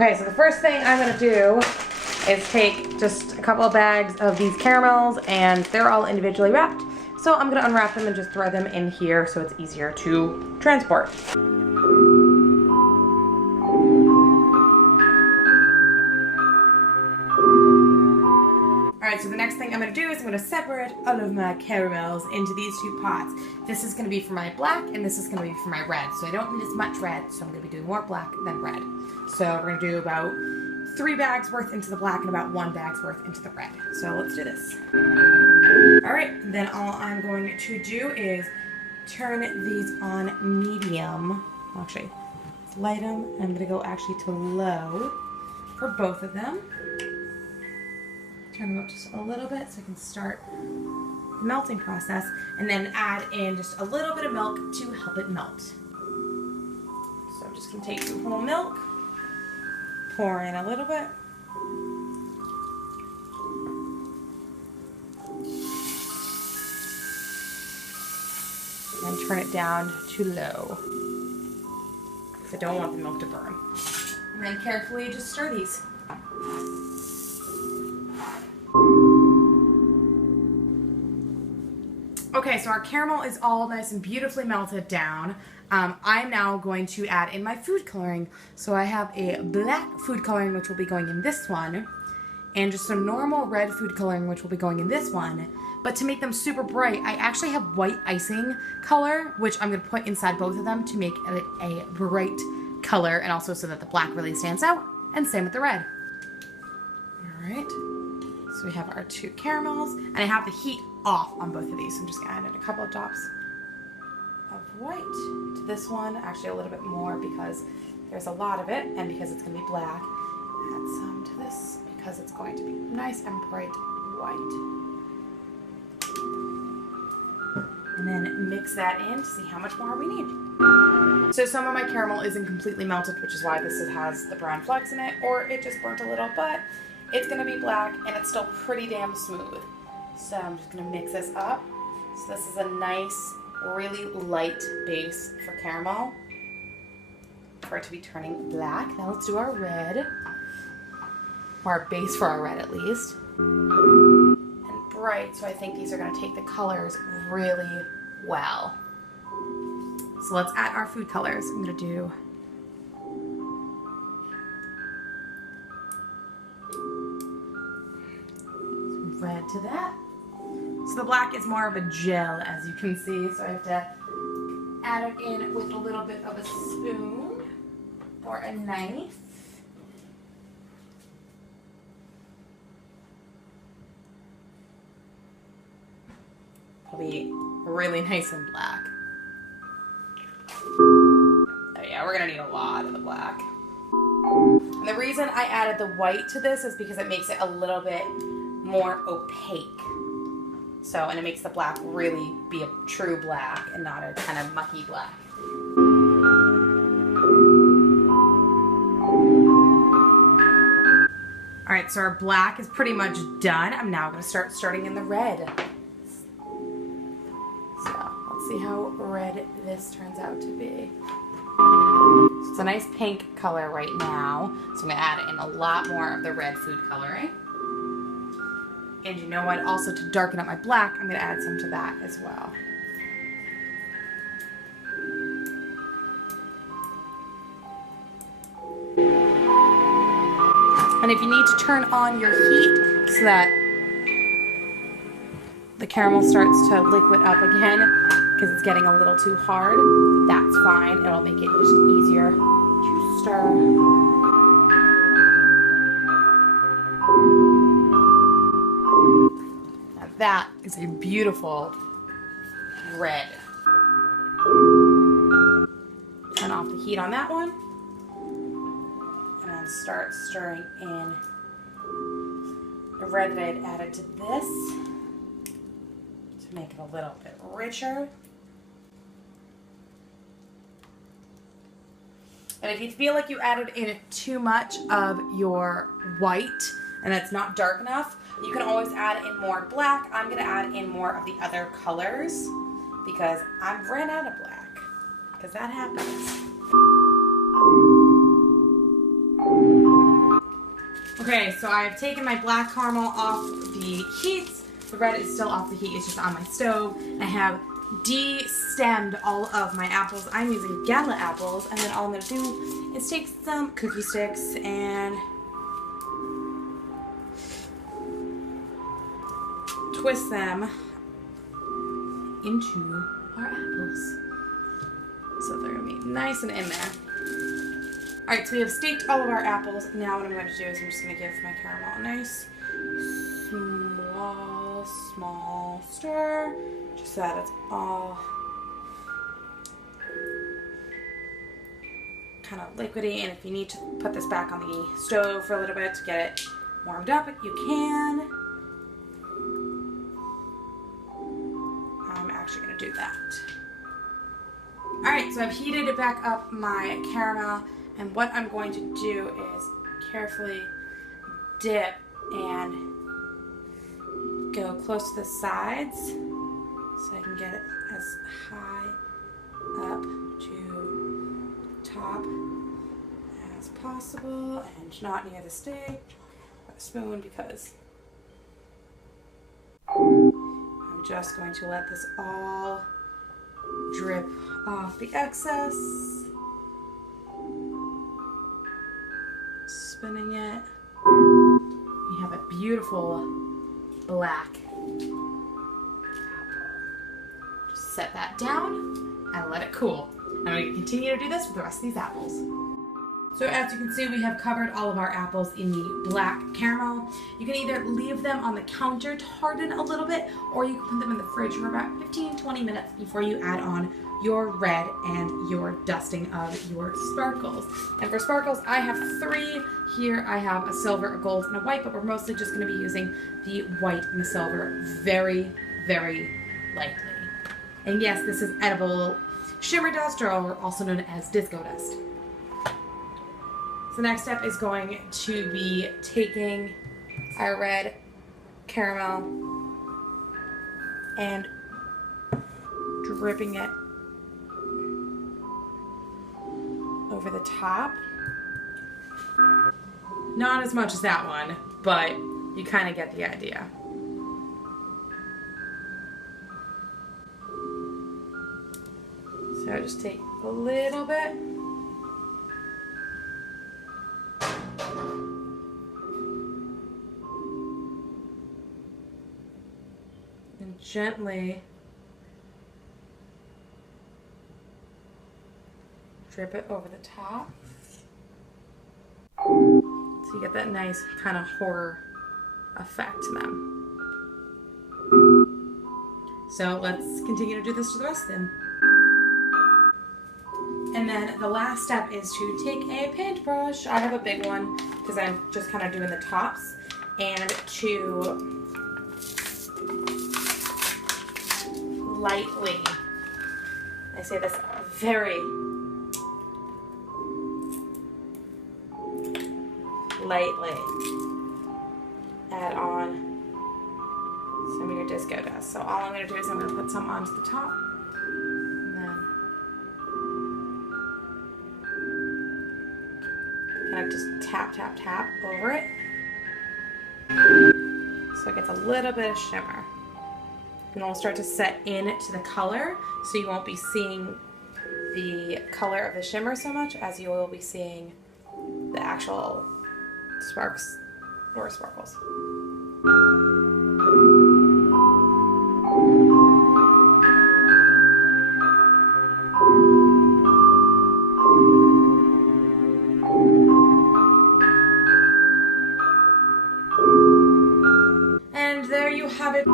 Okay, so the first thing I'm gonna do is take just a couple of bags of these caramels, and they're all individually wrapped. So I'm gonna unwrap them and just throw them in here so it's easier to transport. Alright, so the next thing I'm going to do is I'm going to separate all of my caramels into these two pots. This is going to be for my black and this is going to be for my red. So I don't need as much red, so I'm going to be doing more black than red. So we're going to do about 3 bags worth into the black and about 1 bag's worth into the red. So let's do this. Alright, then all I'm going to do is turn these on medium. Actually, light them. I'm going to go actually to low for both of them. Turn them up just a little bit so I can start the melting process, and then add in just a little bit of milk to help it melt. So I'm just going to take some whole milk, pour in a little bit, and turn it down to low because I don't want the milk to burn. And then carefully just stir these. Okay, so our caramel is all nice and beautifully melted down. I'm now going to add in my food coloring. So I have a black food coloring, which will be going in this one, and just a normal red food coloring, which will be going in this one. But to make them super bright, I actually have white icing color, which I'm going to put inside both of them to make it a bright color, and also so that the black really stands out, and same with the red. All right. So we have our 2 caramels, and I have the heat off on both of these. So I'm just going to add in a couple of drops of white to this one. Actually, a little bit more because there's a lot of it, and because it's going to be black. Add some to this because it's going to be nice and bright white. And then mix that in to see how much more we need. So some of my caramel isn't completely melted, which is why this has the brown flecks in it, or it just burnt a little, but it's going to be black, and it's still pretty damn smooth. So I'm just going to mix this up. So this is a nice, really light base for caramel for it to be turning black. Now let's do our red, or our base for our red at least. And bright, so I think these are going to take the colors really well. So let's add our food colors. I'm going to do red to that. So the black is more of a gel, as you can see, so I have to add it in with a little bit of a spoon or a knife. It'll be really nice and black. Oh yeah, we're gonna need a lot of the black. And the reason I added the white to this is because it makes it a little bit more opaque. So, and it makes the black really be a true black and not a kind of mucky black. All right, so our black is pretty much done. I'm now going to start starting in the red. So let's see how red this turns out to be. So it's a nice pink color right now. So I'm going to add in a lot more of the red food coloring. And you know what? Also, to darken up my black, I'm going to add some to that as well. And if you need to turn on your heat so that the caramel starts to liquid up again because it's getting a little too hard, that's fine. It'll make it just easier to stir. That is a beautiful red. Turn off the heat on that one. And then start stirring in the red that I had added to this to make it a little bit richer. And if you feel like you added in too much of your white and it's not dark enough, you can always add in more black. I'm going to add in more of the other colors because I've ran out of black, because that happens. Okay, so I have taken my black caramel off the heat. The red is still off the heat, it's just on my stove. I have de-stemmed all of my apples. I'm using Gala apples, and then all I'm going to do is take some cookie sticks and twist them into our apples. So they're going to be nice and in there. Alright, so we have staked all of our apples. Now what I'm going to do is I'm just going to give my caramel a nice small stir, just so that it's all kind of liquidy. And if you need to put this back on the stove for a little bit to get it warmed up, you can. I'm actually going to do that. Alright, so I've heated it back up, my caramel, and what I'm going to do is carefully dip and go close to the sides so I can get it as high up to top as possible and not near the stick with a spoon, because I'm just going to let this all drip off the excess. Spinning it. You have a beautiful black apple. Just set that down and let it cool. I'm going to continue to do this with the rest of these apples. So as you can see, we have covered all of our apples in the black caramel. You can either leave them on the counter to harden a little bit, or you can put them in the fridge for about 15-20 minutes before you add on your red and your dusting of your sparkles. And for sparkles, I have 3 here. I have a silver, a gold, and a white, but we're mostly just going to be using the white and the silver very, very lightly. And yes, this is edible shimmer dust, or also known as disco dust. So the next step is going to be taking our red caramel and dripping it over the top. Not as much as that one, but you kind of get the idea. So I just take a little bit. And gently drip it over the top. So you get that nice kind of horror effect to them. So let's continue to do this to the rest of them. And then the last step is to take a paintbrush. I have a big one because I'm just kind of doing the tops, and to lightly, I say this very lightly, add on some of your disco dust. So all I'm going to do is I'm going to put some onto the top, and then kind of just tap, tap, tap over it, so it gets a little bit of shimmer. And it'll start to set into the color, so you won't be seeing the color of the shimmer so much as you will be seeing the actual sparks or sparkles. And there you have it.